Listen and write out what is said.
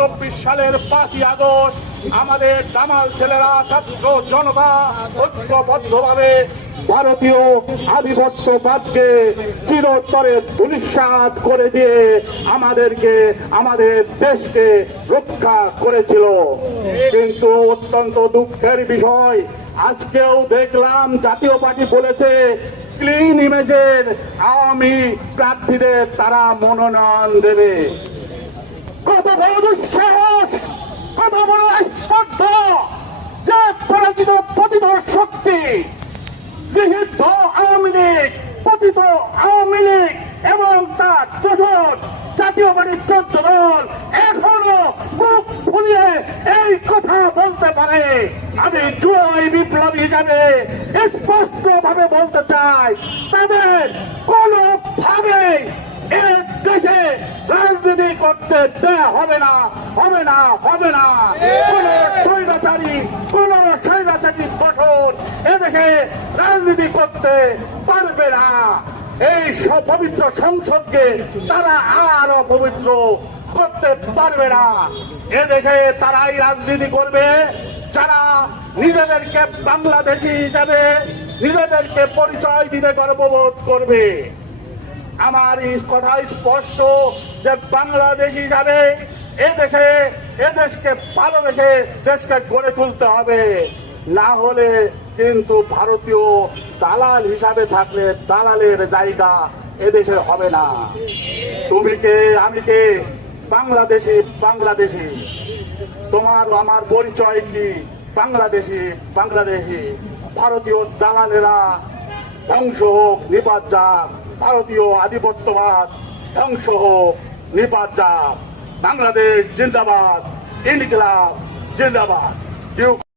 চব্বিশ সালের পাঁচই আগস্ট আমাদের দামাল ছেলেরা ছাত্র জনতা ঐক্যবদ্ধভাবে ভারতীয় আধিপত্যবাদকে চিরতরে ধুলিস্বাদ করে দিয়ে আমাদেরকে, আমাদের দেশকে রক্ষা করেছিল। কিন্তু অত্যন্ত দুঃখের বিষয়, আজকেও দেখলাম জাতীয় পার্টি বলেছে, ক্লিন ইমেজের আওয়ামী প্রার্থীদের তারা মনোনয়ন দেবে। কত বড় দুঃসাহস, কত বড় স্পর্ধ যে পরাজিত পতিত শক্তি গৃহীত আওয়ামী লীগ, পতিত আওয়ামী লীগ এবং তার দোষর জাতীয় পার্টির চোদ্দ দল এখনও মুখ ফুলিয়ে এই কথা বলতে পারে। আমি জুয়াই বিপ্লবী হিসাবে স্পষ্ট ভাবে বলতে চাই, তাদের কোন ভাবে এই দেশে রাজনীতি করতে দেয়া হবে না হবে না হবে না। কোন স্বৈরাচারী কোন স্বৈরাচারী বছর এদেশে রাজনীতি করতে পারবে না। এই পবিত্র সংসদকে তারা আরও পবিত্র করতে পারবে না। এদেশে তারাই রাজনীতি করবে, যারা নিজেদেরকে বাংলাদেশি হিসাবে নিজেদেরকে পরিচয় দিতে গর্ববোধ করবে। আমার এই কথা স্পষ্ট যে বাংলাদেশ হিসাবে এদেশে এদেশকে ভালোবেসে দেশকে গড়ে তুলতে হবে। না হলে কিন্তু ভারতীয় দালাল হিসাবে থাকলে দালালের জায়গা এদেশে হবে না। তুমি কে, আমি কে? বাংলাদেশি বাংলাদেশি। তোমার আমার পরিচয় কি? বাংলাদেশি বাংলাদেশি। ভারতীয় দালালেরা ধ্বংস হোক, নিপাত যাক। ভারতীয় আধিপত্যবাদ ধ্বংস হোক। নিপাত বাংলাদেশ জিন্দাবাদ। ইনকলাব জিন্দাবাদ।